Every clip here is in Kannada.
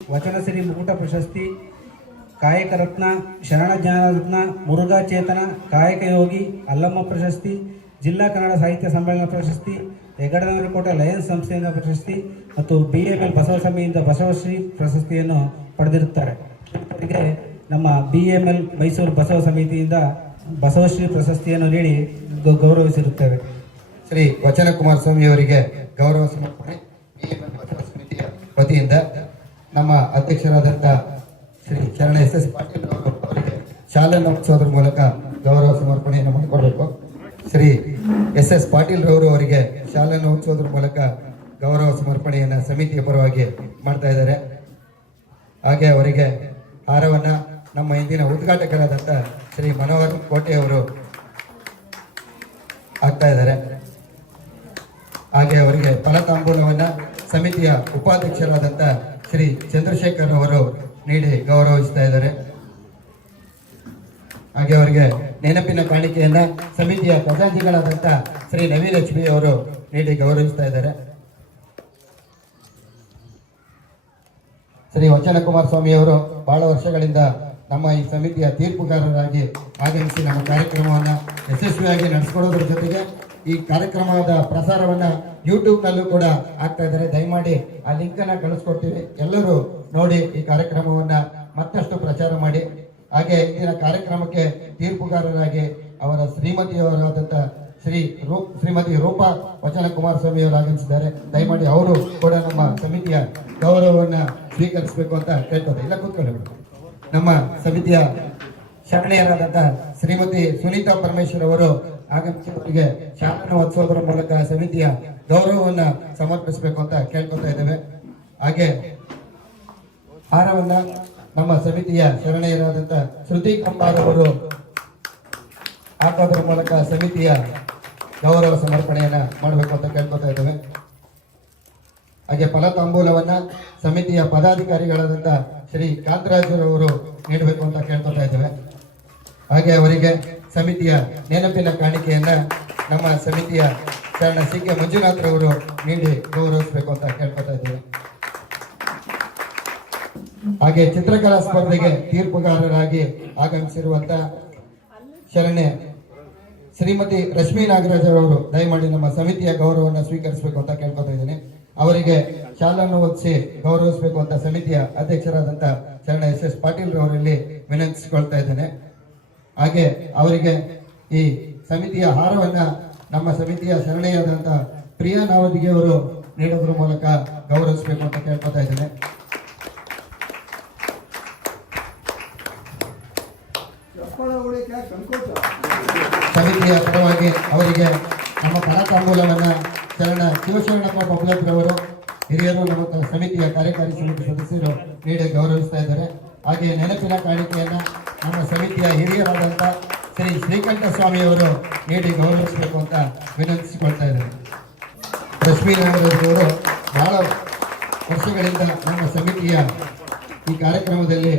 ವಚನಸಿರಿ ಮುಕುಟ ಪ್ರಶಸ್ತಿ, ಕಾಯಕ ರತ್ನ, ಶರಣ ಜ್ಞಾನ ರತ್ನ, ಮುರುಘಾ ಚೇತನ, ಕಾಯಕ ಯೋಗಿ, ಅಲ್ಲಮ್ಮ ಪ್ರಶಸ್ತಿ, ಜಿಲ್ಲಾ ಕನ್ನಡ ಸಾಹಿತ್ಯ ಸಮ್ಮೇಳನ ಪ್ರಶಸ್ತಿ, ಹೆಗ್ಗಡದೇವರಕೋಟೆ ಲಯನ್ಸ್ ಸಂಸ್ಥೆಯಿಂದ ಪ್ರಶಸ್ತಿ ಮತ್ತು BML ಬಸವಸಮಿತಿಯಿಂದ ಬಸವಶ್ರೀ ಪ್ರಶಸ್ತಿಯನ್ನು ಪಡೆದಿರುತ್ತಾರೆ. ಇವರಿಗೆ ನಮ್ಮ BML ಮೈಸೂರು ಬಸವ ಸಮಿತಿಯಿಂದ ಬಸವಶ್ರೀ ಪ್ರಶಸ್ತಿಯನ್ನು ನೀಡಿ ಗೌರವಿಸಿರುತ್ತೇವೆ. ಶ್ರೀ ವಚನ ಕುಮಾರಸ್ವಾಮಿ ಅವರಿಗೆ ಗೌರವ ಸಮರ್ಪಣೆ BML ಬಸವ ಸಮಿತಿಯ ವತಿಯಿಂದ ನಮ್ಮ ಅಧ್ಯಕ್ಷರಾದಂಥ ಶ್ರೀ ಶರಣ SS ಪಾಟೀಲ್ ಅವರು ಅವರಿಗೆ ಶಾಲನ್ನು ಹೊದಿಸೋದ್ರ ಮೂಲಕ ಗೌರವ ಸಮರ್ಪಣೆಯನ್ನು ಮಾಡಿಕೊಡಬೇಕು. ಶ್ರೀ SS ಪಾಟೀಲ್ ರವರು ಅವರಿಗೆ ಶಾಲನ್ನು ಹೊದಿಸೋದ್ರ ಮೂಲಕ ಗೌರವ ಸಮರ್ಪಣೆಯನ್ನು ಸಮಿತಿಯ ಪರವಾಗಿ ಮಾಡ್ತಾ ಇದ್ದಾರೆ. ಹಾಗೆ ಅವರಿಗೆ ಹಾರವನ್ನು ನಮ್ಮ ಇಂದಿನ ಉದ್ಘಾಟಕರಾದಂಥ ಶ್ರೀ ಮನೋಹರ್ ಕೋಟೆ ಅವರು ಆಗ್ತಾ ಇದ್ದಾರೆ. ಹಾಗೆ ಅವರಿಗೆ ಫಲತಾಂಬೂಲವನ್ನು ಸಮಿತಿಯ ಉಪಾಧ್ಯಕ್ಷರಾದಂಥ ಶ್ರೀ ಚಂದ್ರಶೇಖರ್ ಅವರು ನೀಡಿ ಗೌರವಿಸ್ತಾ ಇದ್ದಾರೆ. ಹಾಗೆ ಅವರಿಗೆ ನೆನಪಿನ ಕಾಣಿಕೆಯನ್ನ ಸಮಿತಿಯ ಖಜಾಂಚಿಗಳಾದಂಥ ಶ್ರೀ ನವೀನ್ HB ಅವರು ನೀಡಿ ಗೌರವಿಸ್ತಾ ಇದ್ದಾರೆ. ಶ್ರೀ ವಚನ ಕುಮಾರಸ್ವಾಮಿ ಅವರು ಬಹಳ ವರ್ಷಗಳಿಂದ ನಮ್ಮ ಈ ಸಮಿತಿಯ ತೀರ್ಪುಗಾರರಾಗಿ ಆಗಮಿಸಿ ನಮ್ಮ ಕಾರ್ಯಕ್ರಮವನ್ನು ಯಶಸ್ವಿಯಾಗಿ ನಡೆಸ್ಕೊಡೋದ್ರ ಜೊತೆಗೆ ಈ ಕಾರ್ಯಕ್ರಮದ ಪ್ರಸಾರವನ್ನ ಯೂಟ್ಯೂಬ್ನಲ್ಲೂ ಕೂಡ ಆಗ್ತಾ ಇದ್ದಾರೆ. ದಯಮಾಡಿ ಆ ಲಿಂಕನ್ನು ಕಳಿಸ್ಕೊಡ್ತೀವಿ, ಎಲ್ಲರೂ ನೋಡಿ ಈ ಕಾರ್ಯಕ್ರಮವನ್ನ ಮತ್ತಷ್ಟು ಪ್ರಚಾರ ಮಾಡಿ. ಹಾಗೆ ಇಂದಿನ ಕಾರ್ಯಕ್ರಮಕ್ಕೆ ತೀರ್ಪುಗಾರರಾಗಿ ಅವರ ಶ್ರೀಮತಿಯವರಾದಂಥ ಶ್ರೀಮತಿ ರೂಪಾ ವಚನ ಕುಮಾರಸ್ವಾಮಿ ಅವರು ಆಗಮಿಸಿದ್ದಾರೆ. ದಯಮಾಡಿ ಅವರು ಕೂಡ ನಮ್ಮ ಸಮಿತಿಯ ಗೌರವವನ್ನು ಸ್ವೀಕರಿಸಬೇಕು ಅಂತ ಕೇಳ್ತಾರೆ. ಇಲ್ಲ ಕೂತ್ಕೊಳ್ಳಿ. ನಮ್ಮ ಸಮಿತಿಯ ಶರಣೆಯರಾದಂಥ ಶ್ರೀಮತಿ ಸುನೀತಾ ಪರಮೇಶ್ವರ್ ಅವರು ಆಗಮಿಸಿದವರಿಗೆ ಶಾಲನ್ನು ಹೊದಿಸೋದ್ರ ಮೂಲಕ ಸಮಿತಿಯ ಗೌರವವನ್ನು ಸಮರ್ಪಿಸಬೇಕು ಅಂತ ಕೇಳ್ಕೊತಾ ಇದ್ದೇವೆ. ಹಾಗೆ ಹಾರವನ್ನ ನಮ್ಮ ಸಮಿತಿಯ ಶರಣೆಯರಾದಂಥ ಶ್ರುತಿ ಕಂಬಾರ್ ಅವರು ಹಾಕೋದ್ರ ಮೂಲಕ ಸಮಿತಿಯ ಗೌರವ ಸಮರ್ಪಣೆಯನ್ನ ಮಾಡಬೇಕು ಅಂತ ಕೇಳ್ಕೊತಾ ಇದ್ದೇವೆ. ಹಾಗೆ ಫಲತಾಂಬೂಲವನ್ನ ಸಮಿತಿಯ ಪದಾಧಿಕಾರಿಗಳಾದಂಥ ಶ್ರೀ ಕಾಂತರಾಜರವರು ನೀಡಬೇಕು ಅಂತ ಕೇಳ್ಕೊತಾ ಇದ್ದೇವೆ. ಹಾಗೆ ಅವರಿಗೆ ಸಮಿತಿಯ ನೆನಪಿನ ಕಾಣಿಕೆಯನ್ನ ನಮ್ಮ ಸಮಿತಿಯ ಶರಣ CK ಮಂಜುನಾಥ್ ರವರು ನೀಡಿ ಗೌರವಿಸಬೇಕು ಅಂತ ಕೇಳ್ಕೊತಾ ಇದ್ದೇವೆ. ಹಾಗೆ ಚಿತ್ರಕಲಾ ಸ್ಪರ್ಧೆಗೆ ತೀರ್ಪುಗಾರರಾಗಿ ಆಗಮಿಸಿರುವಂತ ಶರಣೆ ಶ್ರೀಮತಿ ರಶ್ಮಿ ನಾಗರಾಜ್ ಅವರು ದಯಮಾಡಿ ನಮ್ಮ ಸಮಿತಿಯ ಗೌರವವನ್ನು ಸ್ವೀಕರಿಸಬೇಕು ಅಂತ ಕೇಳ್ಕೊತಾ ಇದ್ದೇನೆ. ಅವರಿಗೆ ಶಾಲನ್ನು ಹೊದಿಸಿ ಗೌರವಿಸಬೇಕು ಅಂತ ಸಮಿತಿಯ ಅಧ್ಯಕ್ಷರಾದಂಥ ಶರಣ SS ಪಾಟೀಲ್ ರವರಲ್ಲಿ ವಿನಂತಿಸಿಕೊಳ್ತಾ ಇದ್ದೇನೆ. ಹಾಗೆ ಅವರಿಗೆ ಈ ಸಮಿತಿಯ ಹಾರವನ್ನ ನಮ್ಮ ಸಮಿತಿಯ ಶರಣೆಯಾದಂಥ ಪ್ರಿಯಾ ನಾವದಿಗೆ ಅವರು ನೀಡೋದ್ರ ಮೂಲಕ ಗೌರವಿಸಬೇಕು ಅಂತ ಕೇಳ್ಕೊತಾ ಇದ್ದೇನೆ. ಸಮಿತಿಯ ಪರವಾಗಿ ಅವರಿಗೆ ನಮ್ಮ ಫಲತಾಂಬೂಲವನ್ನ ಶರಣ ಶಿವಶರಣಪ್ಪ ಬಬ್ಲತ್ರವರು ಹಿರಿಯರು ನಮ್ಮ ಸಮಿತಿಯ ಕಾರ್ಯಕಾರಿ ಸಮಿತಿ ಸದಸ್ಯರು ನೀಡಿ ಗೌರವಿಸ್ತಾ ಇದ್ದಾರೆ. ಹಾಗೆ ನೆನಪಿನ ಕಾಣಿಕೆಯನ್ನ ನಮ್ಮ ಸಮಿತಿಯ ಹಿರಿಯರಾದಂಥ ಶ್ರೀ ಶ್ರೀಕಂಠ ಸ್ವಾಮಿ ಅವರು ನೀಡಿ ಗೌರವಿಸಬೇಕು ಅಂತ ವಿನಂತಿಸಿಕೊಳ್ತಾ ಇದ್ದಾರೆ. ರಶ್ಮಿ ನಾಗರಾಜ್ ಅವರು ಬಹಳ ವರ್ಷಗಳಿಂದ ನಮ್ಮ ಸಮಿತಿಯ ಈ ಕಾರ್ಯಕ್ರಮದಲ್ಲಿ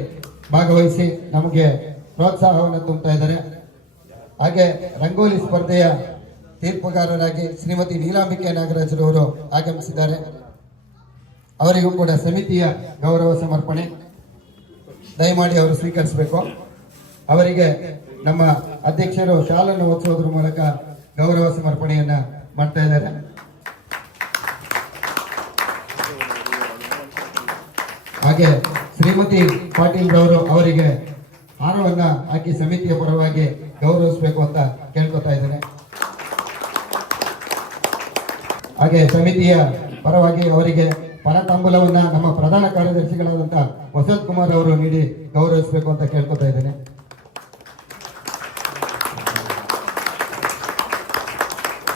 ಭಾಗವಹಿಸಿ ನಮಗೆ ಪ್ರೋತ್ಸಾಹವನ್ನು ತುಂಬುತ್ತಾ ಇದ್ದಾರೆ. ಹಾಗೆ ರಂಗೋಲಿ ಸ್ಪರ್ಧೆಯ ತೀರ್ಪುಗಾರರಾಗಿ ಶ್ರೀಮತಿ ನೀಲಾಂಬಿಕೆ ನಾಗರಾಜರವರು ಆಗಮಿಸಿದ್ದಾರೆ. ಅವರಿಗೂ ಕೂಡ ಸಮಿತಿಯ ಗೌರವ ಸಮರ್ಪಣೆ ದಯಮಾಡಿ ಅವರು ಸ್ವೀಕರಿಸಬೇಕು. ಅವರಿಗೆ ನಮ್ಮ ಅಧ್ಯಕ್ಷರು ಶಾಲನ್ನು ಹೊದಿಸೋದ್ರ ಮೂಲಕ ಗೌರವ ಸಮರ್ಪಣೆಯನ್ನ ಮಾಡ್ತಾ ಇದ್ದಾರೆ. ಹಾಗೆ ಶ್ರೀಮತಿ ಪಾಟೀಲ್ ರವರು ಅವರಿಗೆ ಹಾರವನ್ನ ಹಾಕಿ ಸಮಿತಿಯ ಪರವಾಗಿ ಗೌರವಿಸಬೇಕು ಅಂತ ಕೇಳ್ಕೊತಾ ಇದ್ದೇನೆ. ಹಾಗೆ ಸಮಿತಿಯ ಪರವಾಗಿ ಅವರಿಗೆ ಫಲತಾಂಬೂಲವನ್ನ ನಮ್ಮ ಪ್ರಧಾನ ಕಾರ್ಯದರ್ಶಿಗಳಾದಂಥ ವಸಂತ್ ಕುಮಾರ್ ಅವರು ನೀಡಿ ಗೌರವಿಸಬೇಕು ಅಂತ ಕೇಳ್ಕೊತಾ ಇದ್ದೇನೆ.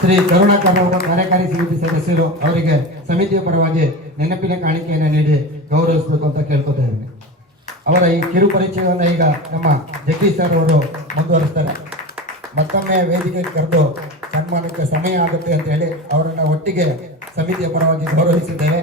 ಶ್ರೀ ಕರುಣಾಕರ್ ಅವರು ಕಾರ್ಯಕಾರಿ ಸಮಿತಿ ಸದಸ್ಯರು ಅವರಿಗೆ ಸಮಿತಿಯ ಪರವಾಗಿ ನೆನಪಿನ ಕಾಣಿಕೆಯನ್ನು ನೀಡಿ ಗೌರವಿಸಬೇಕು ಅಂತ ಕೇಳ್ಕೊತಾ ಇದ್ದೇನೆ. ಅವರ ಈ ಕಿರು ಪರಿಚಯವನ್ನು ಈಗ ನಮ್ಮ ಜಗದೀಶ್ ಸರ್ ಅವರು ಮುಂದುವರಿಸ್ತಾರೆ. ಮತ್ತೊಮ್ಮೆ ವೇದಿಕೆಗೆ ಕರೆದು ಸನ್ಮಾನಕ್ಕೆ ಸಮಯ ಆಗುತ್ತೆ ಅಂತ ಹೇಳಿ ಅವರನ್ನು ಒಟ್ಟಿಗೆ ಸಮಿತಿಯ ಪರವಾಗಿ ಗೌರವಿಸಿದ್ದೇವೆ.